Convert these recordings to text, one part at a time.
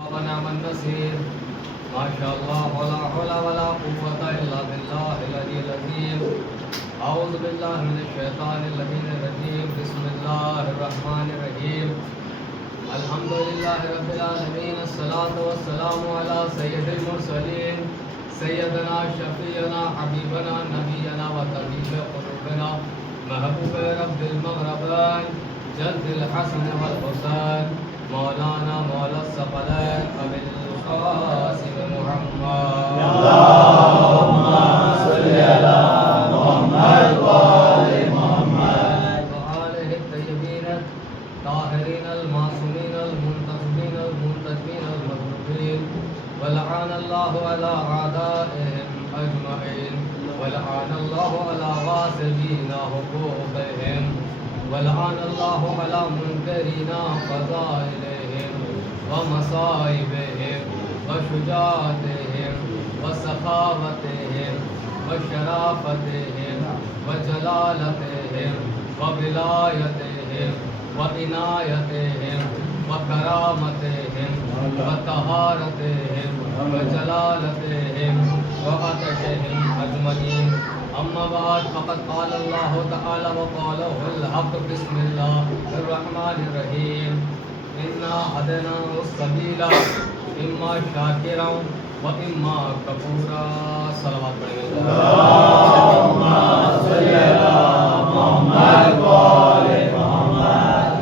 ونعم النصير ما شاء الله ولا حول ولا قوة إلا بالله العلي العظيم أعوذ بالله من الشيطان اللعين الرجيم بسم الله الرحمن الرحيم الحمد لله رب العالمين الصلاة والسلام على سيد المرسلين سيدنا شفيعنا حبيبنا نبينا وطبيب قلوبنا محبوب رب المغربين جد الحسن والحسين مولانا مولا الثقلين أبي القاسم محمد اللهم صل على محمد وآل محمد وآله الطيبين الطاهرين المعصومين المنتخبين المنتجبين المغلوبين ولعن الله على أعدائهم أجمعين ولعن الله على غاصبين حقوقهم ولعن الله على منكرين فضائلهم ومصائبهم وشجاعتهم وسخاوتهم وشرافتهم وجلالتهم وبلايتهم وعنايتهم وكرامتهم وطهارتهم وجلالتهم وعطشهم أجمعين أما بعد فقد قال الله تعالى وقاله الحق بسم الله الرحمن الرحيم إنا هديناه السبيل إما شاكرا وإما كفورا صلوات اللهم صل على محمد وآل محمد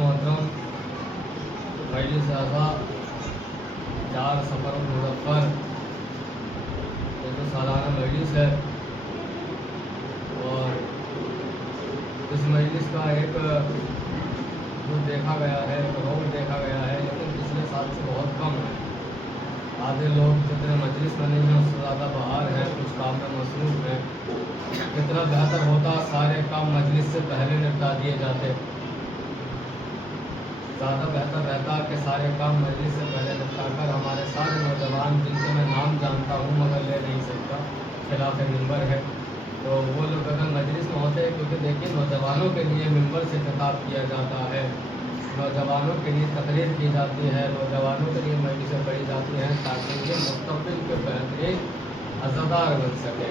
محترم مجلس اعضاء 4 سفر المظفر یہ جو سالانہ مجلس ہے اور اس مجلس کا ایک جو دیکھا گیا ہے رول دیکھا گیا ہے لیکن پچھلے سال سے بہت کم ہے. آدھے لوگ جتنے مجلس میں نہیں ہیں اس سے زیادہ باہر ہیں, کچھ کام میں مصروف ہیں. کتنا بہتر ہوتا سارے کام مجلس سے پہلے نپٹا دیے جاتے, زیادہ بہتر رہتا کہ سارے کام مجلس سے پہلے نپٹا کر ہمارے سارے نوجوان جن کے میں نام جانتا ہوں مگر لے نہیں سکتا, خلاف ممبر ہے, تو وہ لوگ اگر مجلس میں ہوتے ہیں, کیونکہ دیکھیے نوجوانوں کے لیے ممبر سے خطاب کیا جاتا ہے, نوجوانوں کے لیے تقریر کی جاتی ہے, نوجوانوں کے لیے مجلسیں پڑھی جاتی ہیں تاکہ یہ مستقبل کے بہترین عزادار بن سکے.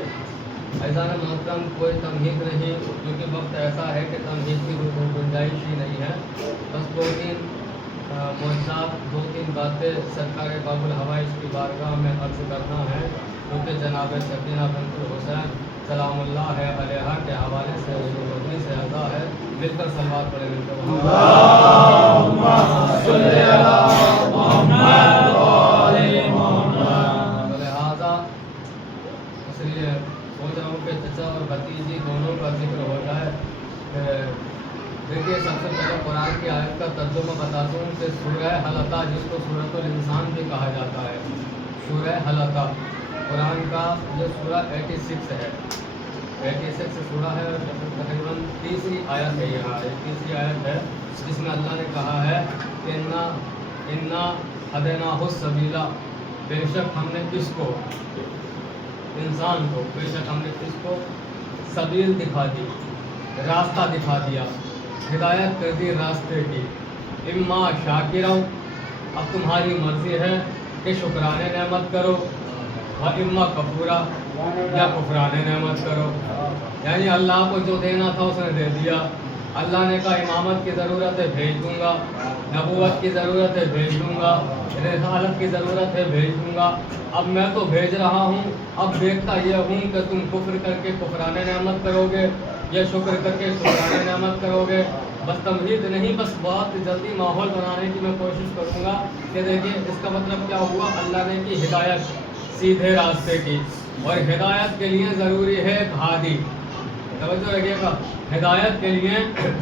ایسا محترم کوئی تمہید نہیں, کیونکہ وقت ایسا ہے کہ تمہید کی گنجائش ہی نہیں ہے. بس 2-3 معجزات 2-3 باتیں سرکار باب الحوائج کی بارگاہ میں عرض کرنا ہے, کیونکہ جناب سکینہ بنت الحسین سلام اللہ علیہا کے حوالے سے مجلس سے اعضا ہے. مل کر صلوات پڑھیں, مل کر اللهم صل على محمد وآل محمد. لہٰذا اس لیے سوچ رہا ہوں کہ چچا اور بھتیجی دونوں کا ذکر ہو جائے. دیکھیے سب سے پہلے قرآن کی آیت کا ترجمہ بتاتا ہوں کہ سورہ حلقہ, جس کو سورۃ الانسان بھی کہا جاتا ہے, سورہ حلقہ قرآن کا یہ سورہ 86 ہے. 86 سورہ ہے, تقریباً تیسری آیت ہے. یہاں تیسری آیت ہے جس میں اللہ نے کہا ہے کہ انا ہدیناہ السبیل, بے شک ہم نے کس کو, انسان کو, بے شک ہم نے کس کو سبیل دکھا دی, راستہ دکھا دیا, ہدایت کر دی راستے کی. اما شاکرا, اب تمہاری مرضی ہے کہ شکران نعمت کرو, و اما کفورا, یا کفران نعمت کرو. یعنی اللہ کو جو دینا تھا اس نے دے دیا. اللہ نے کہا امامت کی ضرورت ہے بھیج دوں گا, نبوت کی ضرورت ہے بھیج دوں گا, رسالت کی ضرورت ہے بھیج دوں گا. اب میں تو بھیج رہا ہوں, اب دیکھتا یہ ہوں کہ تم کفر کر کے کفران نعمت کرو گے یا شکر کر کے شکران نعمت کرو گے. بس تمہید نہیں, بس بہت جلدی ماحول بنانے کی میں کوشش کروں گا کہ دیکھیے اس کا مطلب کیا ہوا. اللہ نے کی ہدایت سیدھے راستے کی, اور ہدایت کے لیے ضروری ہے ایک ہادی. توجہ رکھیے گا, ہدایت کے لیے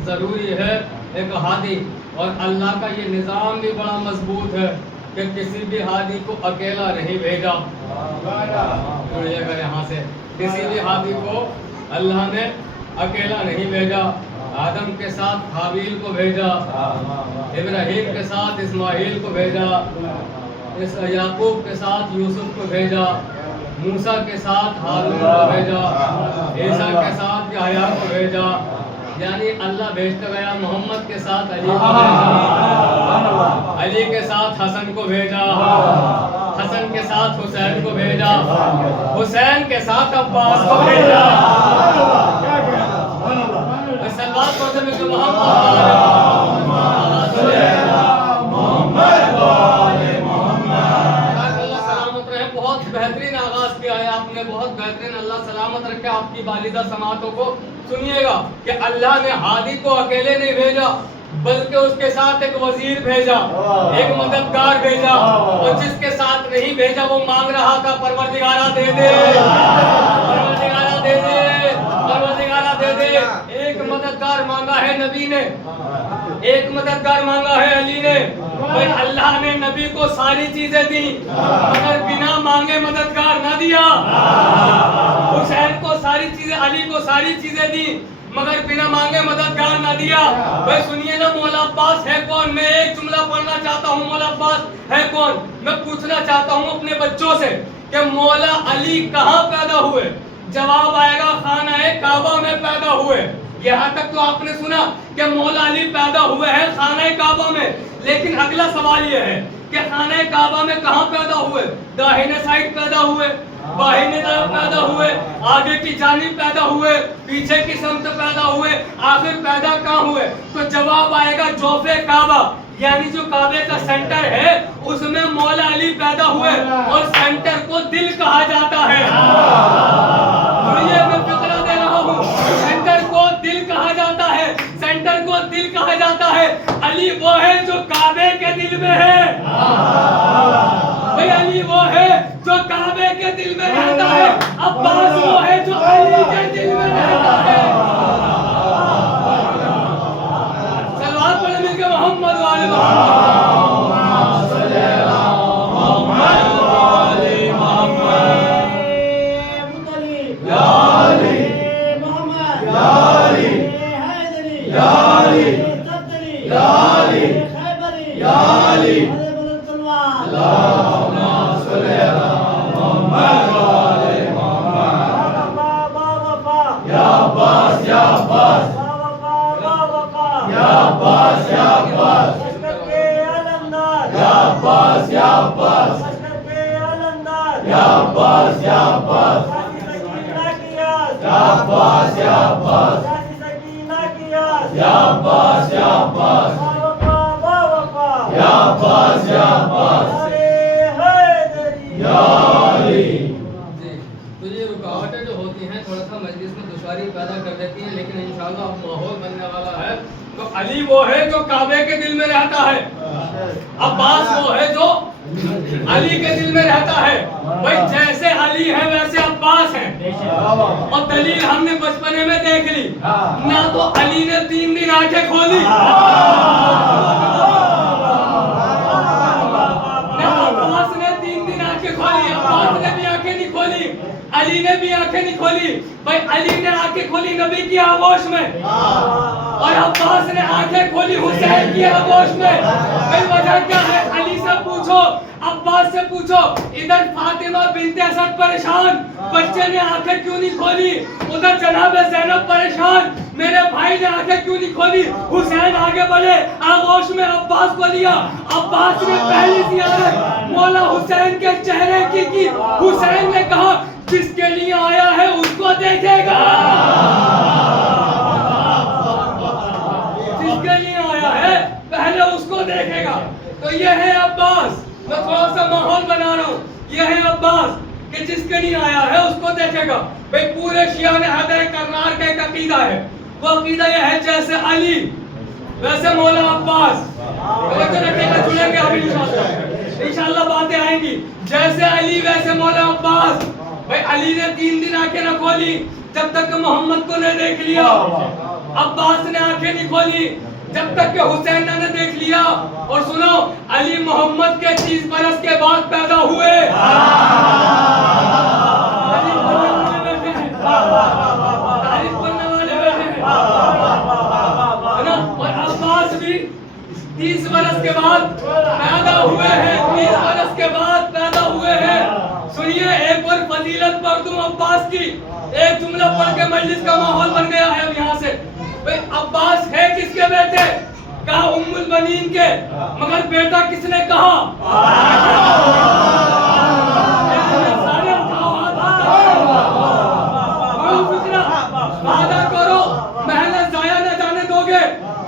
ضروری ہے ایک ہادی. اور اللہ کا یہ نظام بھی بڑا مضبوط ہے کہ کسی بھی ہادی کو اکیلا نہیں بھیجا. جڑیے گا یہاں سے, کسی بھی ہادی کو اللہ نے اکیلا نہیں بھیجا. آدم کے ساتھ حابیل کو بھیجا, ابراہیم کے ساتھ اسماعیل کو بھیجا, یعقوب کے ساتھ یوسف کو بھیجا, موسیٰ کے ساتھ ہارون کو بھیجا, عیسیٰ کے ساتھ یحییٰ کو بھیجا, یعنی اللہ بھیجتا گیا محمد کے ساتھ علی کو بھیجا، علی کے ساتھ حسن کو بھیجا، حسن کے ساتھ حسین کو بھیجا، حسین کے ساتھ عباس کو بھیجا۔ سلوات پڑھتے ہیں کہ بہت بہترین آغاز کیا ہے آپ نے، بہت بہترین، اللہ سلامت رکھے آپ کی والدہ سماعتوں کو۔ سنیے گا کہ اللہ نے ہادی کو اکیلے نہیں بھیجا بلکہ اس کے ساتھ ایک وزیر بھیجا، ایک مددگار بھیجا، اور جس کے ساتھ نہیں بھیجا وہ مانگ رہا تھا پروردگارہ دے دے، پروردگارہ دے دے، پروردگارہ دے دے۔ ایک مددگار مانگا ہے نبی نے، ایک مددگار مانگا ہے علی نے۔ بھائی اللہ نے نبی کو ساری چیزیں دی مگر بنا مانگے مددگار نہ دیا۔ حسین کو ساری چیزیں، علی کو ساری چیزیں دی مگر بنا مانگے مددگار نہ دیا۔ بھائی سنیے نا، مولا عباس ہے کون؟ میں ایک جملہ پڑھنا چاہتا ہوں، مولا عباس ہے کون؟ میں پوچھنا چاہتا ہوں اپنے بچوں سے کہ مولا علی کہاں پیدا ہوئے؟ جواب آئے گا خانہ کعبہ میں پیدا ہوئے۔ یہاں تک تو آپ نے سنا کہ مولا علی پیدا ہوئے ہیں خانہ کعبہ میں، لیکن اگلا سوال یہ ہے کہ خانہ کعبہ میں کہاں پیدا ہوئے؟ داہنے سائڈ پیدا ہوئے، بائیں طرف پیدا ہوئے، آگے کی جانب پیدا ہوئے، پیچھے کی سمت پیدا ہوئے، آخر پیدا کہاں ہوئے؟ تو جواب آئے گا جوف کعبہ، یعنی جو کعبے کا سینٹر ہے اس میں مولا علی پیدا ہوئے، اور سینٹر کو دل کہا جاتا ہے۔ میں فکرہ دے رہا ہوں، سینٹر کو دل کہا جاتا ہے، سینٹر کو دل کہا جاتا ہے۔ علی وہ ہے جو کعبے کے دل میں ہے، بھئی علی وہ ہے جو کعبے کے دل میں رہتا ہے، عباس وہ ہے جو علی کے دل میں رہتا ہے۔ سلوات پڑھیں مل کے محمد والے محمد۔ تو یہ رکاوٹیں جو ہوتی ہیں تھوڑا سا مجلس میں دشواری پیدا کر دیتی ہیں، لیکن انشاءاللہ اب ماحول بننے والا ہے۔ تو علی وہ ہے جو کعبے کے دل میں رہتا ہے، عباس وہ ہے جو علی کے دل میں رہتا ہے۔ بھائی جیسے علی ہے ویسے عباس ہے، اور دلیل ہم نے بچپنے میں دیکھ لی، نہ تو علی نے 3 دن آنکھیں کھولی، علی نے بھی آنکھیں نہیں کھولی۔ بھائی علی نے آنکھیں کھولی نبی کی آغوش میں، اور عباس نے آنکھیں کھولی حسین کی آغوش میں۔ بھائی وجہ کیا ہے؟ علی سے پوچھو، عباس سے پوچھو، ادھر فاطمہ بنت اسد پریشان، بچے نے آنکھیں کیوں نہیں کھولی؟ ادھر جناب زینب پریشان، میرے بھائی نے آنکھیں کیوں نہیں کھولی؟ حسین آگے بڑھے، آغوش میں عباس کو لیا، عباس نے پہلی زیارت مولا حسین کے چہرے کی۔ حسین نے کہا جس کے لیے آیا ہے اس کو دیکھے گا، جس کے لیے آیا ہے پہلے اس کو دیکھے گا۔ تو یہ ہے عباس، میں تھوڑا سا ماحول بنا رہا ہوں، یہ ہے عباس کہ جس کے لیے آیا ہے اس کو دیکھے گا۔ بھئی پورے شیعہ نے حیدر کرار کا ایک عقیدہ ہے، وہ عقیدہ یہ ہے جیسے علی ویسے مولا عباس، جڑیں گے ہم انشاءاللہ باتیں آئیں گی، جیسے علی ویسے مولا عباس۔ بھئی علی نے 3 دن آنکھیں نہ کھولی جب تک کہ محمد کو نے دیکھ لیا، عباس نے آنکھیں نہیں کھولی جب تک کہ حسین نے دیکھ لیا۔ اور سنو، علی محمد کے 30 برس کے بعد پیدا ہوئے، تعریف کرنے والے بیٹھے ہیں، اور عباس بھی 30 برس کے بعد پیدا ہوئے ہیں، 30 برس کے بعد پیدا ہوئے ہیں۔ سنیے ایک اور فضیلت پڑھ دوں عباس کی، ایک جملہ پڑھ کے مجلس کا ماحول بن گیا ہے اب یہاں سے۔ کے بیٹے؟ کہا ام البنین کے، مگر بیٹا کس نے کہا؟ وعدہ کرو محنت ضائع نہ جانے دو گے،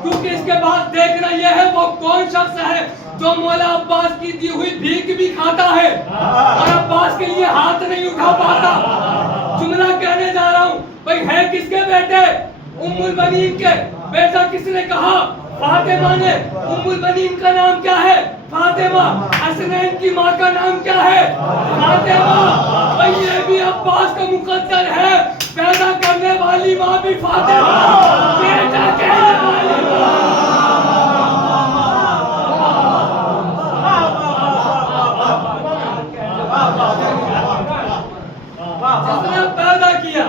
کیونکہ اس کے بعد دیکھنا یہ ہے وہ کون شخص ہے جو مولا عباس کی دی ہوئی بھیک بھی کھاتا ہے اور عباس کے لیے ہاتھ نہیں اٹھا پاتا۔ جملہ کہنے جا رہا ہوں، بھئی ہے کس کے بیٹے؟ ام البنین کے۔ بیٹا کس نے کہا؟ فاطمہ نے۔ ام البنین کا نام کیا ہے؟ فاطمہ۔ حسنین کی ماں کا نام کیا ہے؟ فاطمہ۔ بھئی یہ بھی عباس کا مقدر ہے، پیدا کرنے والی ماں بھی فاطمہ، بیٹا کہنے والی ماں۔ جس نے پیدا کیا،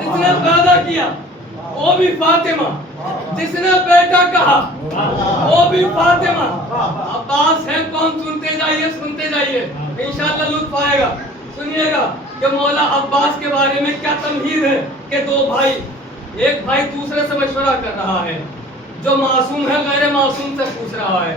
جس نے پیدا کیا وہ بھی فاطمہ، جس نے بیٹا کہا وہ بھی فاطمہ۔ عباس ہے کون؟ سنتے جائیے، سنتے جائیے، انشاءاللہ لطف آئے گا۔ سنیے گا کہ مولا عباس کے بارے میں کیا تمہید ہے کہ دو بھائی، ایک بھائی دوسرے سے مشورہ کر رہا ہے، جو معصوم ہے غیر معصوم سے پوچھ رہا ہے،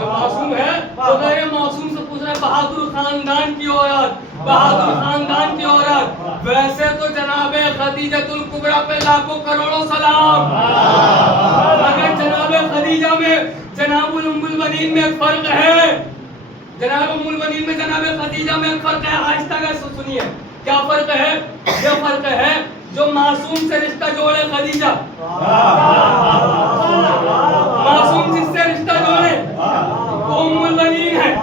جو معصوم ہے وہ غیر معصوم سے پوچھ رہا ہے، بہادر خاندان کی عورت، بہادر خاندان کی عورت۔ ویسے تو جناب خدیجۃ الکبریٰ پہ لاکھوں کروڑوں سلام، مگر جناب خدیجہ میں جناب ام البنین میں ایک فرق ہے، جناب ام البنین میں جناب خدیجہ میں ایک فرق ہے۔ آہستہ آہستہ سنیے کیا فرق ہے؟ یہ فرق ہے جو معصوم سے رشتہ جوڑے خدیجہ، معصوم جس سے رشتہ جوڑے وہ ام البنین ہے۔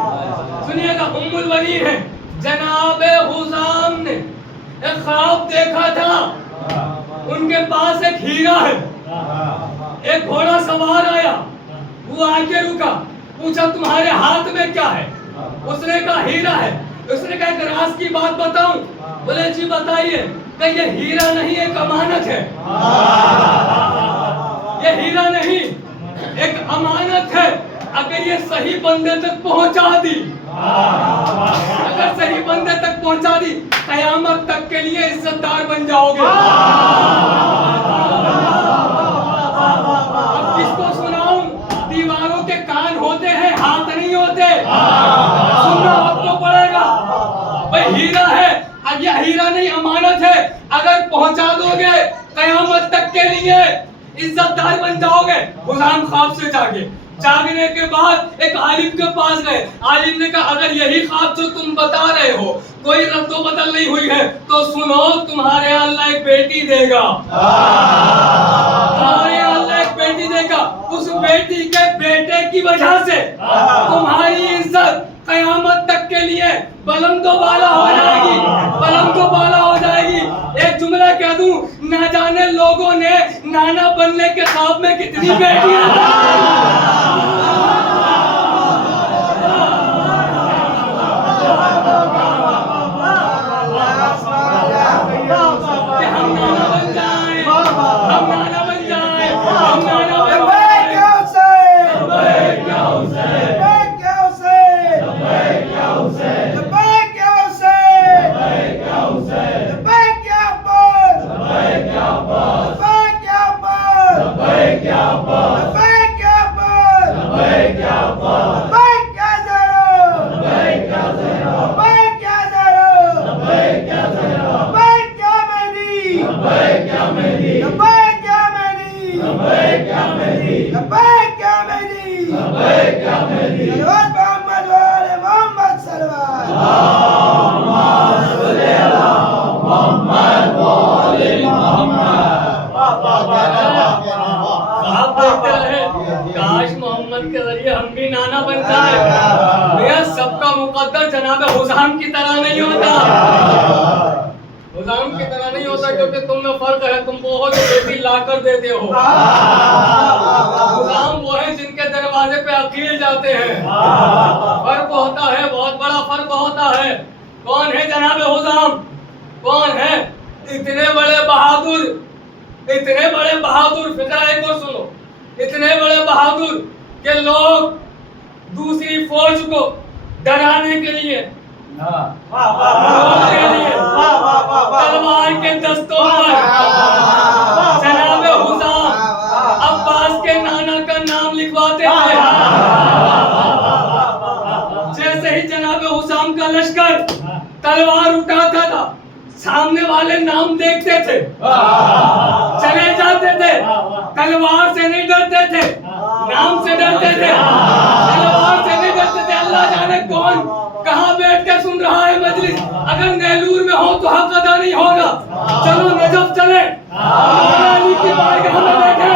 سنیے گا ام البنین ہے۔ جناب حزام نے ایک خواب دیکھا تھا، ان کے پاس ایک ہیرا ہے، ایک گھوڑا سوار آیا، وہ آ کے رکا، پوچھا تمہارے ہاتھ میں کیا ہے؟ اس نے کہا ہیرا ہے۔ اس نے کہا ایک راز کی بات بتاؤں؟ بولے جی بتائیے۔ کہ یہ ہیرا نہیں ایک امانت ہے، یہ ہیرا نہیں ایک امانت ہے، اگر یہ صحیح بندے تک پہنچا دی، اگر صحیح بندے تک پہنچا دی، قیامت تک کے لیے عزت دار بن جاؤ گے۔ اب کس کو سناؤں؟ دیواروں کے کان ہوتے ہیں، ہاتھ نہیں ہوتے، سننا آپ کو پڑے گا۔ بھئی ہیرا ہے، اب یہ ہیرا نہیں امانت ہے، اگر پہنچا دو گے قیامت تک کے لیے عزت دار بن جاؤ گے۔ حزام خواب سے جاگے، جاگنے کے بعد ایک عالم کے پاس گئے، عالم نے کہا اگر یہی خواب جو تم بتا رہے ہو کوئی رد و بدل نہیں ہوئی ہے تو سنو، تمہارے اللہ ایک بیٹی دے گا، تمہارے اللہ ایک بیٹی دے گا، اس بیٹی کے بیٹے کی وجہ سے تمہاری عزت قیامت تک کے لیے بلند و بالا ہو جائے گی، بلند و بالا ہو جائے گی۔ ایک جملہ کہہ دوں، نہ جانے لوگوں نے نانا بننے کے خواب میں کتنی بیٹیاں کہ ہم نانا بن جائیں، ہم نانا بن جائیں، ہم نانا بن جائیں۔ کاش محمد کے ذریعے ہم بھی نانا بن جائیں۔ میرا سب کا مقدر جناب حزام کی طرح نہیں ہوتا، حزام کی طرح نہیں ہوتا، کیونکہ تم میں فرق ہے، تم وہ ہو جو بیٹی لا کر دیتے ہو، حزام وہ ہیں جن کے دروازے پہ عقیل جاتے ہیں۔ فرق ہوتا ہے، بہت بڑا فرق ہوتا ہے۔ کون ہے جناب حزام؟ کون ہے؟ اتنے بڑے بہادر، اتنے بڑے بہادر، فقرہ ایک اور سنو، اتنے بڑے بہادر کہ لوگ دوسری فوج کو ڈرانے کے لیے تلوار کے دستوں پر والے نام دیکھتے تھے چلے جاتے تھے, تلوار سے نہیں ڈرتے تھے, نام سے ڈرتے تھے, تلوار سے نہیں ڈرتے تھے. اللہ جانے کون کہاں بیٹھ کے سن رہا ہے مجلس, اگر نیلور میں ہو تو حق ادا نہیں ہوگا. چلو نجف چلے, علی کی بارگاہ میں بیٹھے,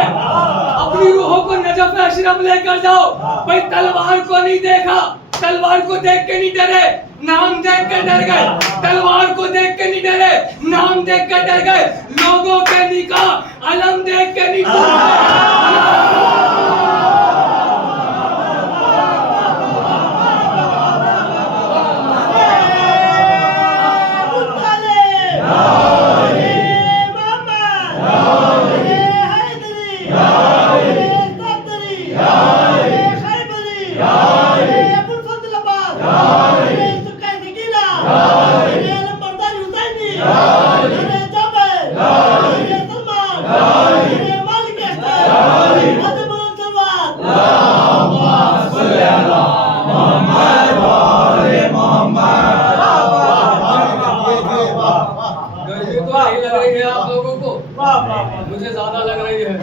اپنی روحوں کو نجف اشرف لے کر جاؤ. بھائی تلوار کو نہیں دیکھا, تلوار کو دیکھ کے نہیں ڈرے, نام دیکھ کے ڈر گئے. تلوار کو دیکھ کے نہیں ڈرے, نام دیکھ کے ڈر گئے. لوگوں کے نکاح علم دیکھ کے نہیں ڈر گئے. مجھے زیادہ لگ رہی ہے,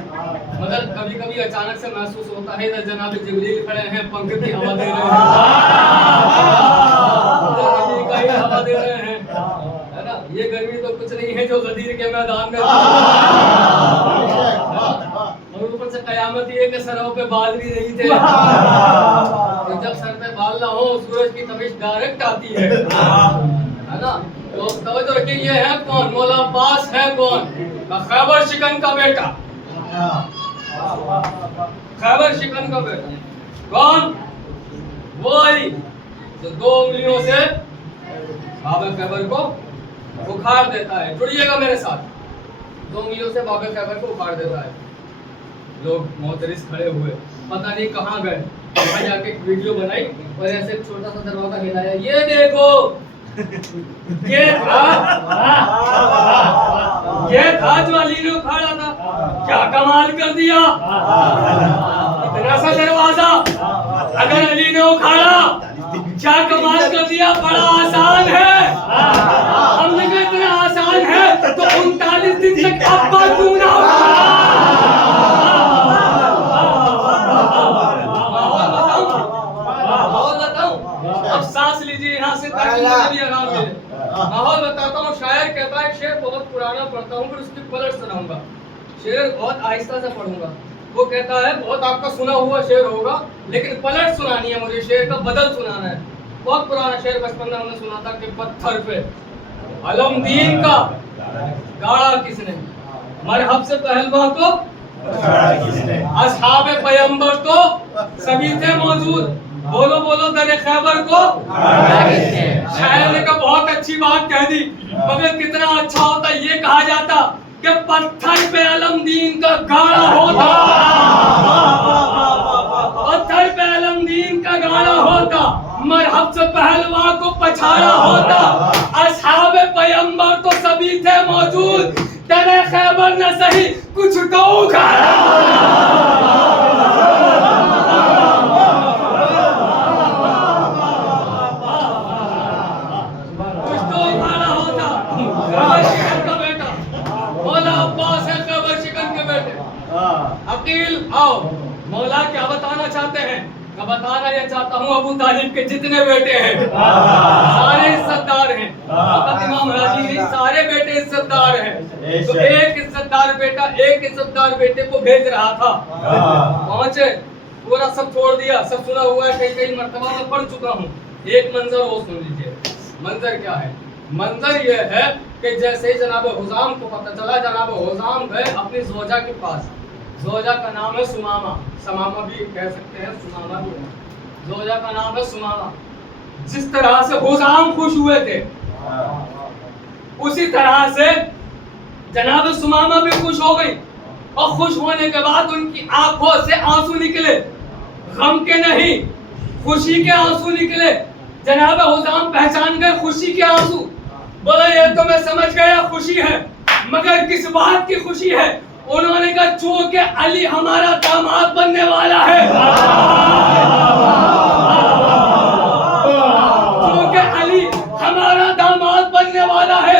مگر کبھی کبھی اچانک سے محسوس ہوتا ہے جناب جبریل کھڑے ہیں, پنکھ کی ہوا دے رہے ہیں, ہوا دے رہے ہیں, ہے نا. یہ گرمی تو کچھ نہیں ہے جو غدیر کے میدان میں, اور اوپر سے قیامت یہ کہ سروں پہ بال بھی نہیں تھے. جب سر پہ بال نہ ہو سورج کی تپش ڈائریکٹ آتی ہے نا. تو توجہ رکھیے, یہ ہے کون؟ مولا عباس ہے کون؟ خیبر شکن کا بیٹا, خیبر شکن کا بیٹا. کون؟ وہی جو 2 انگلیوں سے باب خیبر کو اکھاڑ دیتا ہے. جڑیے گا میرے ساتھ, 2 انگلیوں سے باب خیبر کو اکھاڑ دیتا ہے. لوگ محترس کھڑے ہوئے, پتہ نہیں کہاں گئے. وہاں جا کے ایک ویڈیو بنائی اور ایسے ایک چھوٹا سا دروازہ ہلایا, یہ دیکھو یہ تھا جو علی نے اکھاڑا تھا. کیا کمال کر دیا, اتنا سا دروازہ اگر علی نے اکھاڑا, کیا کمال کر دیا. بڑا آسان ہے, ہم نے کہا اتنا آسان ہے تو 39 دن تک ابا کیوں نہ اب سانس لیجیے یہاں سے تاکہ مجھے بھی آرام ملے. ماحول بتاتا ہوں. شاعر کہتا ہے شعر بہت پرانا پڑھتا ہوں پھر اس کی پلٹ سناؤں گا. شعر بہت آہستہ سے پڑھوں گا. وہ کہتا ہے بہت آپ کا سنا ہوا شعر ہوگا لیکن پلٹ سنانی ہے مجھے, شعر کا بدل سنانا ہے. بہت پرانا شعر بچپن میں ہم نے سنا تھا کہ پتھر پہ علم دین کا گاڑا کس نے, مرحب سے پہلواں کو اصحاب پیمبر تو سبھی تھے موجود. بولو بولو در خیبر کو. شاعر نے کہا بہت اچھی بات کہہ دی, مگر کتنا اچھا ہوتا یہ کہا جاتا کہ پتھر پہ علم دین کا گاڑا ہوتا, پتھر پہ علم دین کا گاڑا ہوتا, مرحب سے پہلواں کو پچھاڑا ہوتا. اصحاب پیمبر تو سبھی تھے موجود, در خیبر نہ سہی کچھ تو اکھاڑا. عقیل آؤ, مولا کیا بتانا چاہتے ہیں؟ میں بتانا یہ چاہتا ہوں ابو طالب کے جتنے بیٹے ہیں سارے عزت دار ہیں. فقط امام راضی نہیں, سارے بیٹے عزت دار ہیں. تو ایک عزت دار بیٹا ایک عزت دار بیٹے کو بھیج رہا تھا, پہنچے پورا سب چھوڑ دیا, سب سنا ہوا ہے, کئی کئی مرتبہ میں پڑھ چکا ہوں. ایک منظر وہ سن لیجیے. منظر کیا ہے؟ منظر یہ ہے کہ جیسے ہی جناب حزام کو پتہ چلا, جناب حزام گئے اپنی زوجہ کے پاس. زوجہ کا نام ہے سمامہ, سمامہ بھی کہہ سکتے ہیں, سمامہ بھی ہے. زوجہ کا نام ہے سمامہ. جس طرح سے حزام خوش ہوئے تھے اسی طرح سے جناب سمامہ بھی خوش ہو گئی, اور خوش ہونے کے بعد ان کی آنکھوں سے آنسو نکلے, غم کے نہیں خوشی کے آنسو نکلے. جناب حزام پہچان گئے خوشی کے آنسو. بولے یہ تو میں سمجھ گیا خوشی ہے, مگر کس بات کی خوشی ہے؟ انہوں نے کہا چونکہ علی ہمارا داماد بننے والا ہے, چونکہ علی ہمارا داماد بننے والا ہے.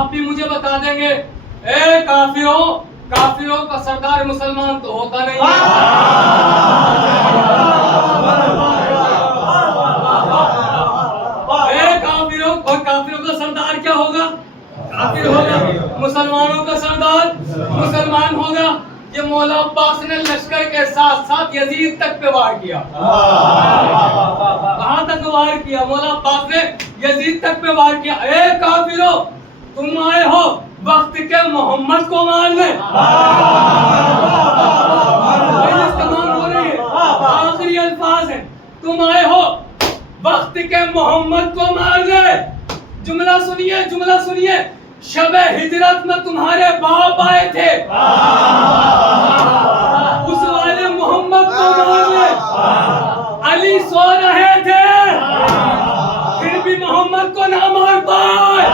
آپ بھی مجھے بتا دیں گے اے کافروں کا سردار مسلمان تو ہوتا نہیں ہے. اے کافروں کا سردار کیا ہوگا؟ کافر ہوگا. مسلمانوں کا سردار مسلمان ہوگا. یہ مولا عباس نے لشکر کے ساتھ ساتھ یزید تک پہ وار کیا. کہاں تک وار کیا؟ مولا عباس نے یزید تک پہ وار کیا. اے کافروں تم آئے ہو وقت کے محمد کو مارنے. تمام ہو رہی ہے. آخری الفاظ ہیں. تم آئے ہو وقت کے محمد کو مارنے. جملہ سنیے. شب ہجرت میں تمہارے باپ آئے تھے اس والے محمد کو مارنے. علی سو رہے تھے پھر بھی محمد کو نہ مار پائے.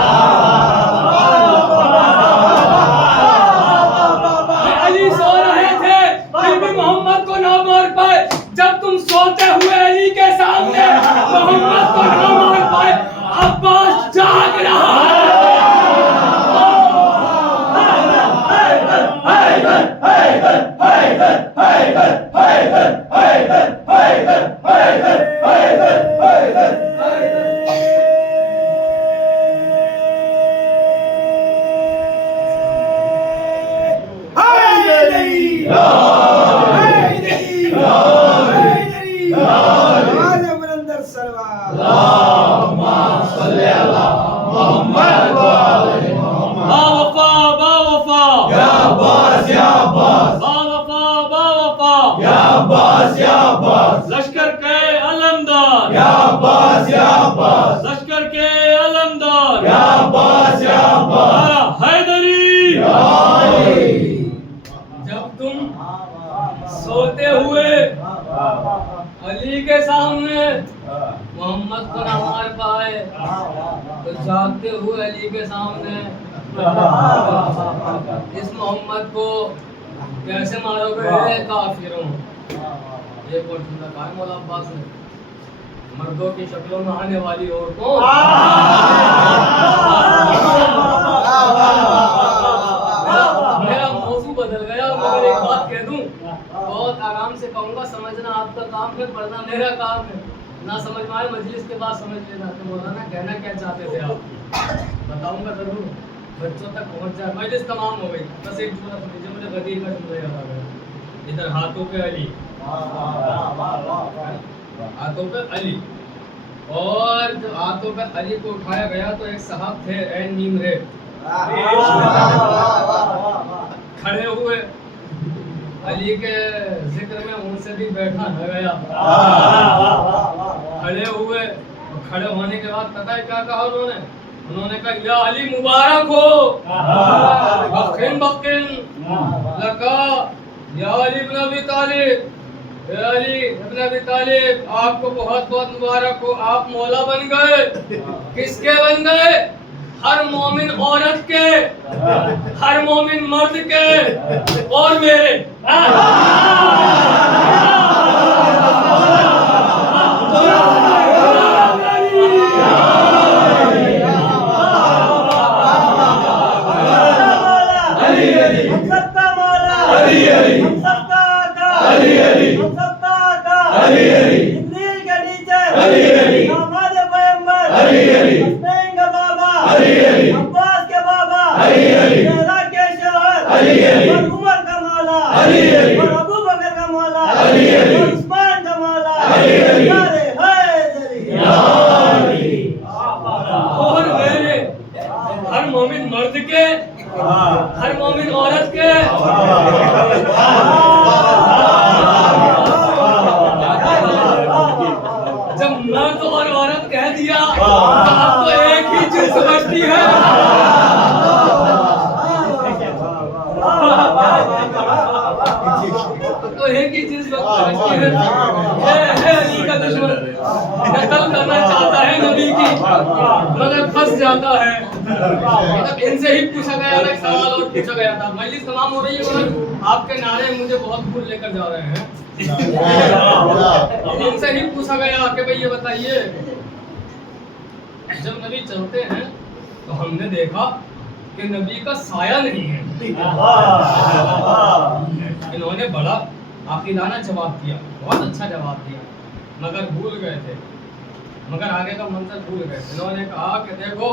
علی سو رہے تھے پھر بھی محمد کو نہ مار پائے. جب تم سوتے ہوئے علی کے سامنے محمد کو نہ مار پائے عباس جاگ رہا ہے. لشکر کے علمدار یا عباس یا عباس. لشکر کے علمدار یا عباس یا عباس. حیدری یا علی. جب تم سوتے ہوئے علی کے سامنے محمد کو نہ مار پائے تو جاگتے ہوئے علی کے سامنے اس محمد کو کیسے مارو گے کافروں. یہ پورشن کا کہا مولا عباس نے. مردوں کی شکلوں میں آنے والی عورتوں. میرا موضوع بدل گیا مگر ایک بات کہہ دوں بہت آرام سے کہوں گا. سمجھنا آپ کا کام ہے پڑھنا میرا کام ہے. نہ سمجھ میں آئے مجلس کے بعد سمجھ لینا. تو مولانا کہنا کیا چاہتے تھے آپ بتاؤں گا ضرور بچوں تک پہنچ جائے. مجلس تمام ہو گئی. بس ایک جملہ سمجھیے مجھے غدیر کا جملہ یاد آ گیا. ادھر ہاتھوں پہ علی اور جب ہاتھوں پہ علی کو اٹھایا گیا تو ایک صاحب تھے عین نیم رے کھڑے ہوئے. علی کے ذکر میں ان سے بھی بیٹھا نہ گیا. کھڑے ہوئے. کھڑے ہونے کے بعد پتہ ہے کیا کہا انہوں نے کہا یا علی مبارک ہو بخن لکا یا علی ابن ابی طالب. اے علی ابن ابی طالب آپ کو بہت بہت مبارک ہو. آپ مولا بن گئے. کس کے بن گئے؟ ہر مومن عورت کے, ہر مومن مرد کے اور میرے. ہر مومن مرد کے, ہر مومن عورت کے. جب مرد اور عورت کہہ دیا آپ تو ایک ہی چیز سمجھتی ہے. تو ایک ہی چیز سمجھتی ہے علی کا دشمن قتل کرنا چاہتا ہے نبی کی مگر پھنس جاتا ہے. مطلب ان سے ہی پوچھا گیا تھا, ایک سوال اور پوچھا گیا تھا. مجلس تمام ہو رہی ہے. آپ کے نعرے مجھے بہت بھول لے کر جا رہے ہیں. ان سے ہی پوچھا گیا کہ بھئی یہ بتائیے جب نبی چلتے ہیں تو ہم نے دیکھا کہ نبی کا سایہ نہیں ہے. انہوں نے بڑا عاقلانہ جواب دیا, بہت اچھا جواب دیا, مگر بھول گئے تھے, مگر آگے کا منظر بھول گئے. انہوں نے کہا کہ دیکھو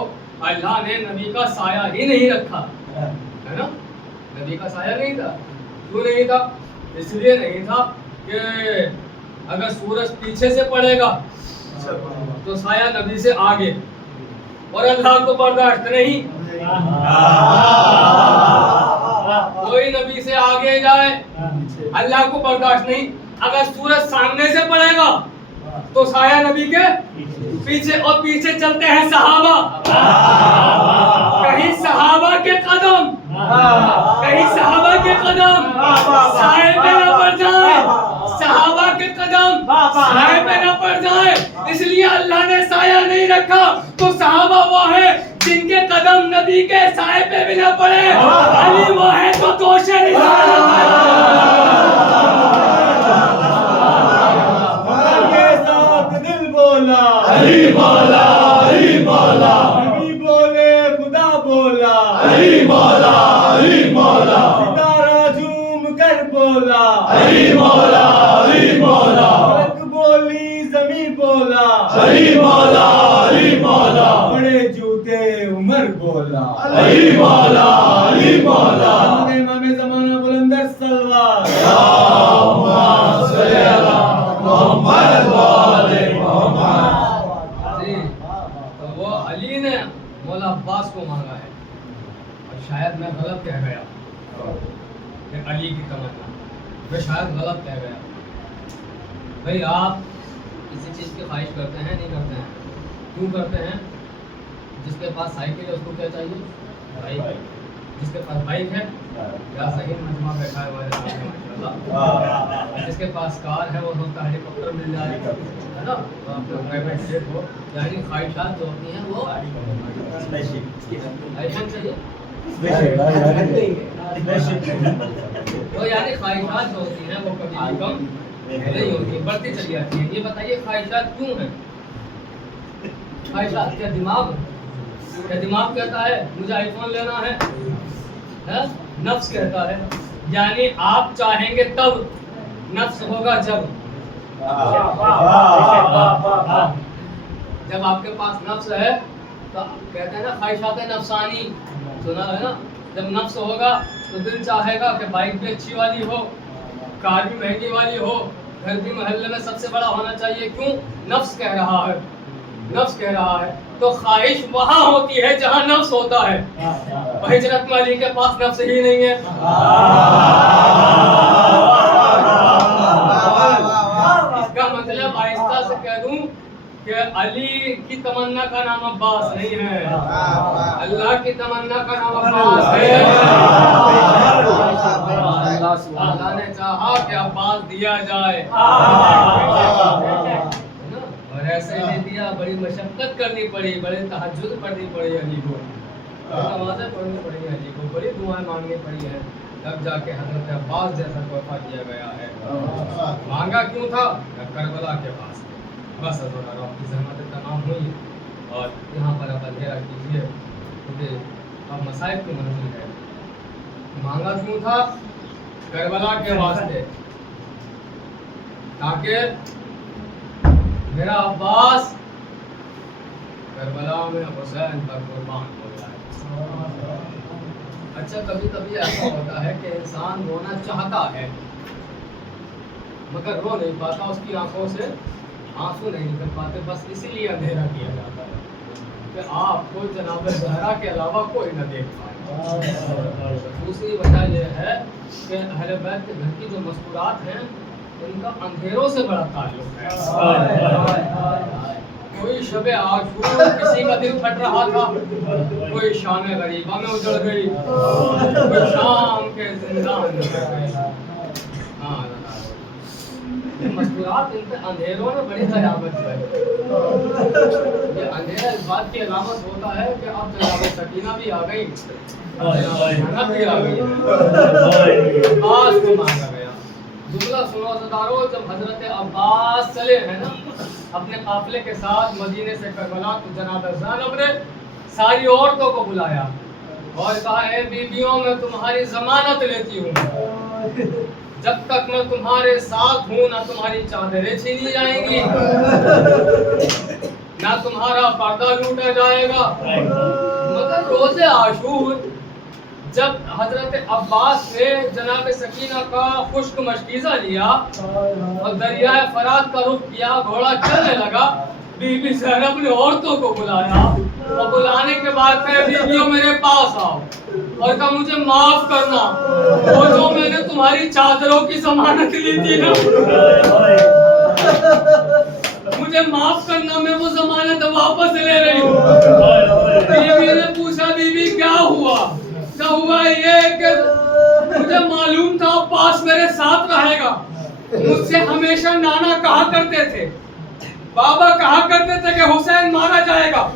اللہ نے نبی کا سایہ ہی نہیں رکھا ہے نا, نبی کا سایہ نہیں تھا. کیوں نہیں تھا؟ اس لیے نہیں تھا کہ اگر سورج پیچھے سے پڑے گا تو سایہ نبی سے آگے, اور اللہ کو برداشت نہیں کوئی نبی سے آگے جائے, اللہ کو برداشت نہیں. اگر سورج سامنے سے پڑے گا تو سایہ نبی کے پیچھے, اور پیچھے چلتے ہیں صحابہ, کہیں صحابہ کے قدم سائے پہ نہ پڑ جائے, صحابہ کے قدم سائے پہ نہ پڑ جائے, اس لیے اللہ نے سایہ نہیں رکھا. تو صحابہ وہ ہے جن کے قدم نبی کے سائے پہ بھی نہ پڑے, علی وہ ہے تو دوشے علی مولا, علی مولا, نبی بولے خدا بولا, علی مولا, علی مولا, ستارہ جھوم کر بولا, علی مولا, علی مولا, فلک بولی زمین بولا, علی مولا, علی مولا, بڑے جوتے عمر بولا, علی مولا, علی مولا, امام زمانہ بلندر سلوات, اللہم صلی علی محمد و آل محمد. علی نے مولا عباس کو مانگا ہے, اور شاید میں غلط کہہ گیا کہ علی کی تمنا, میں شاید غلط کہہ گیا. بھئی آپ کسی چیز کی خواہش کرتے ہیں نہیں کرتے ہیں؟ کیوں کرتے ہیں؟ جس کے پاس سائیکل ہے اس کو کیا چاہیے؟ بائک. جس کے پاس بائک ہے یا صحیح مجمع بیٹھا ہے ماشاءاللہ, جس کے پاس کار ہے وہ سوچتا ہے ہیلی کاپٹر مل جائے ہے نا, پرائیویٹ جیٹ ہو. یعنی خواہشات جو ہوتی ہیں وہ آئی فون چاہیے, تو یعنی خواہشات جو ہوتی ہیں وہ کبھی بھی کم نہیں ہوتی, بڑھتی چلی جاتی ہیں. یہ بتائیے خواہشات کیوں ہیں؟ خواہشات کیا دماغ کہتا ہے مجھے آئی فون لینا ہے؟ نفس کہتا ہے. یعنی آپ چاہیں گے تب, نفس ہوگا جب آپ کے پاس نفس ہے. تو کہتے ہیں نا خواہشات نفسانی, سنا ہے نا, جب نفس ہوگا تو دل چاہے گا کہ بائک بھی اچھی والی ہو, کار بھی مہنگی والی ہو, گھر بھی محلے میں سب سے بڑا ہونا چاہیے. کیوں؟ نفس کہہ رہا ہے, نفس کہہ رہا ہے. تو خواہش وہاں ہوتی ہے جہاں نفس ہوتا ہے. ہجرت میں علی کے پاس نفس ہی نہیں ہے. اس کا مطلب آہستہ سے کہہ دوں کہ علی کی تمنا کا نام عباس نہیں ہے, اللہ کی تمنا کا نام عباس ہے. اللہ نے چاہا کہ عباس دیا جائے اور ایسے ہی دیا. بڑی مشقت کرنی پڑی, بڑے تہجد پڑھنی پڑی علی کو, نمازیں پڑھنی پڑی علی کو, بڑی دعائیں مانگنی پڑی ہیں, تب جا کے حضرت عباس جیسا تحفہ دیا گیا ہے. مانگا کیوں تھا؟ کربلا کے پاس. بس حضرت آپ کی زحمت تمام ہوئی اور یہاں پر اب اندھیرا کیجیے کیونکہ اب مصائب کی منزل ہے. مانگا کیوں تھا؟ کربلا کے واسطے, تاکہ میرا عباس کربلا میں حسین پر قربان ہو جائے. اچھا کبھی کبھی ایسا ہوتا ہے کہ انسان رونا چاہتا ہے مگر رو نہیں پاتا, اس کی آنکھوں سے آنسو نہیں نکل پاتے. بس اسی لیے اندھیرا کیا جاتا ہے کہ آپ کو جناب زہرا کے علاوہ کوئی نہ دیکھ پائے. دوسری وجہ یہ ہے کہ اہل بیت کے گھر کی جو مذکورات ہیں ان کا اندھیروں سے بڑا تعلق ہے. کوئی شب عاشور کسی کا دل پھٹ رہا تھا, کوئی شام غریبہ میں اجڑ گئی, کوئی شام کے زندان میں. ہاں مذکورات ان کے اندھیروں میں بڑی قیامت ہے. یہ اندھیرا اس بات کی علامت ہوتا ہے کہ اب جناب سکینہ بھی آ گئی, جنت بھی آ گئی, عباس کو مانگا گیا. جملہ سنو صدارو, جب حضرت عباس چلے ہیں نا اپنے قافلے کے ساتھ مدینے سے کربلا, تو جناب زینب نے ساری عورتوں کو بلایا اور کہا اے بیویوں میں تمہاری ضمانت لیتی ہوں، جب تک میں تمہارے ساتھ ہوں نہ تمہاری چادریں چھینی جائیں گی، نہ تمہارا پردہ لوٹا جائے گا۔ مگر روز عاشور جب حضرت عباس نے جناب سکینہ کا خشک مشکیزہ لیا اور دریائے فرات کا رخ کیا، گھوڑا چلنے لگا، بی بی زینب نے عورتوں کو بلایا اور بلانے کے بعد کہا بیویوں میرے پاس آؤ، اور کہا مجھے معاف کرنا، وہ جو میں نے تمہاری چادروں کی ضمانت لی تھی نا، مجھے معاف کرنا، میں وہ ضمانت واپس لے رہی ہوں۔ بیوی نے پوچھا بیوی کیا ہوا؟ کیا ہوا یہ کہ مجھے معلوم تھا عباس میرے ساتھ رہے گا، مجھ سے ہمیشہ نانا کہا کرتے تھے، بابا کہا کرتے تھے کہ حسین مارا جائے گا،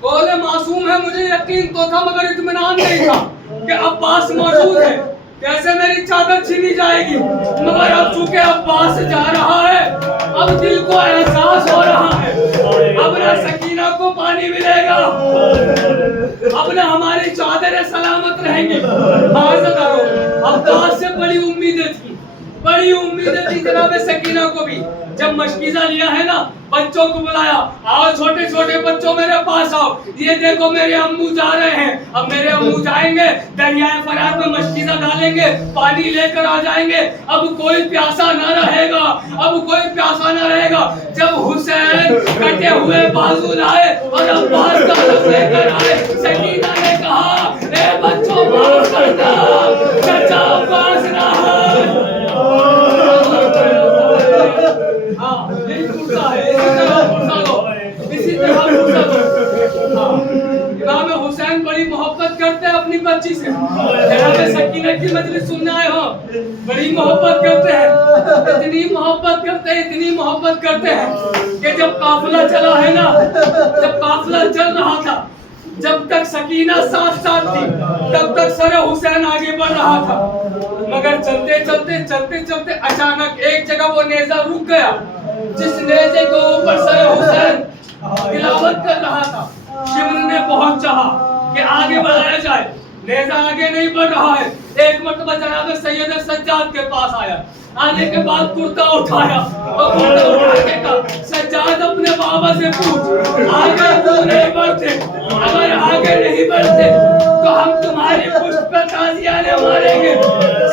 بولے معصوم ہے، مجھے یقین تو تھا مگر اطمینان نہیں تھا کہ عباس موجود ہے، کیسے میری چادر چھینی جائے گی، مگر اب چونکہ عباس جا رہا ہے، اب دل کو احساس ہو رہا ہے، اب نہ سکینہ کو پانی ملے گا، اب نہ ہماری چادریں سلامت رہیں گی۔ عباس سے بڑی امیدیں تھی، بڑی امیدیں تھی جناب سکینہ کو بھی۔ جب مشکیزہ لیا ہے نا، بچوں کو بلایا، آؤ چھوٹے چھوٹے بچوں میرے پاس آؤ، یہ دیکھو میرے امو جا رہے ہیں، اب میرے امو جائیں گے دریائے فرات میں مشکیزہ ڈالیں گے، پانی لے کر آ جائیں گے، اب کوئی پیاسا نہ رہے گا، اب کوئی پیاسا نہ رہے گا۔ جب حسین کٹے ہوئے بازو لائے اور عباس کا لب لے کر آئے، سکینہ نے کہا اے بچوں معاف کر دو، چچا عباس نہ ہے۔ ہاں یہی پورسا ہے، اسی طرح پورسا دو، اسی طرح پورسا دو۔ ہاں امام حسین بڑی محبت کرتے ہیں اپنی بچی سے، جناب سکینہ کی مجلس سننے آئے ہو، بڑی محبت کرتے ہیں، اتنی محبت کرتے ہیں، اتنی محبت کرتے ہیں کہ جب قافلہ چلا ہے نا، جب قافلہ چل رہا تھا، جب تک سکینہ ساتھ ساتھ تھی تب تک سر حسین آگے بڑھ رہا تھا، مگر چلتے چلتے اچانک ایک جگہ وہ نیزہ رک گیا، جس نیزے کو اوپر سر حسین تلاوت کر رہا تھا۔ شمر نے بہت چاہا کہ آگے بڑھایا جائے، نیزہ آگے نہیں بڑھ رہا ہے۔ ایک مرتبہ جناب سید سجاد کے پاس آیا، آنے کے بعد کرتا اٹھایا اور کرتا اٹھا کے کہا سجاد اپنے بابا سے پوچھ آگے کیوں نہیں بڑھتے، اگر آگے نہیں بڑھتے تو ہم تمہاری پشت پہ تازیانے ماریں گے۔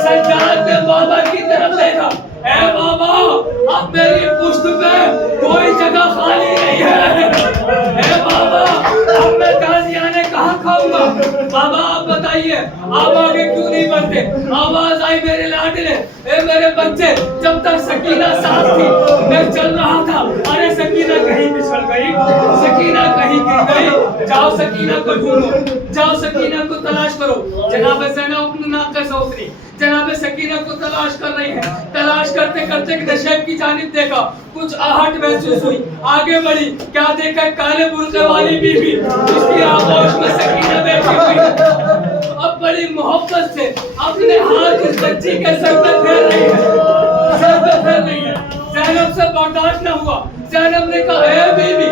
سجاد نے بابا کی طرف دیکھا، اے بابا اب میری پشت پہ کوئی جگہ خالی نہیں ہے، اے بابا اب میں تازیانے کہاں کھاؤں گا، بابا آپ بتائیے آپ آگے کیوں نہیں بڑھتے۔ آواز آئی میرے لاڈلے، اے میرے بچے، جب تک سکینہ ساتھ تھی میں چل رہا تھا، ارے سکینہ کہیں پچھڑ گئی، سکینہ کہیں گر گئی، جاؤ سکینہ کو ڈھونڈو، جاؤ سکینہ کو تلاش کرو۔ جناب زینب اپنے ناقے سے اتری، جناب سکینہ کو تلاش کر رہی ہے، تلاش کرتے کرتے نشیب کی جانب دیکھا، کچھ آہٹ محسوس ہوئی، آگے بڑھی، کیا دیکھا کالے برقعے والی بی بی، اس کی آغوش میں سکینہ بیٹھی ہوئی، اب بڑی محبت سے اپنے ہاتھ اس بچی کے سر پہ پھیر رہی ہے، سر پہ پھیر رہی ہے۔ زینب سے برداشت نہ ہوا، زینب نے کہا اے بی بی،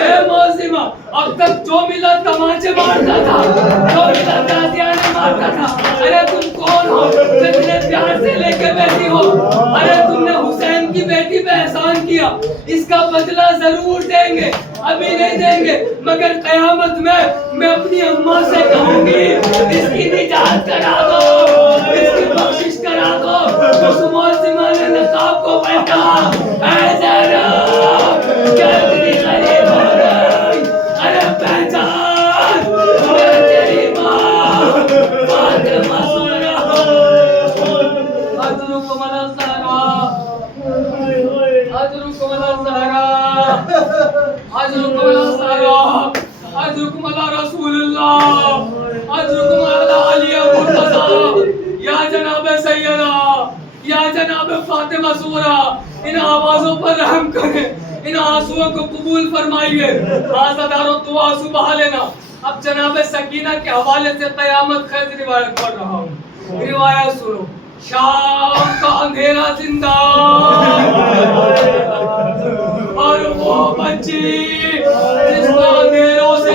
اے موزمہ، اب تک جو ملا تماچے مارتا تھا، جو ملا تازیانے مارتا تھا، ارے تم کون ہو جو اتنے پیار سے لے کے بیٹھی ہو، ارے تم نے حسین کی بیٹی پہ احسان کیا، اس کا بدلہ ضرور دیں گے، ابھی نہیں دیں گے مگر قیامت میں اپنی اماں سے کہوں گی اس کی نجات کرا دو، اس کی بخشش کرا دو۔ اس موزمہ نے نقاب کو پلٹا، اے زینب کیا اتنی غریب ہو گئی، ارے پہچان میں تیری ماں فاطمہ سورہ حضرکم الزہرا، حضرکم الزہرا، حضرکم الزہرا، حضرکم علی رسول اللہ، حضرکم علی علی مرتضی، یا جناب سیدہ، یا جناب فاطمہ سورہ، ان آوازوں پر رحم کریں، ان آنسوؤں کو قبول فرمائیے، آزاداروں تو آنسو بہا لینا۔ اب جناب سکینہ کے حوالے سے قیامت خیز روایت پڑھ رہا ہوں، روایت سنو۔ شام کا اندھیرا زندہ اور وہ بچی جس کو اندھیروں سے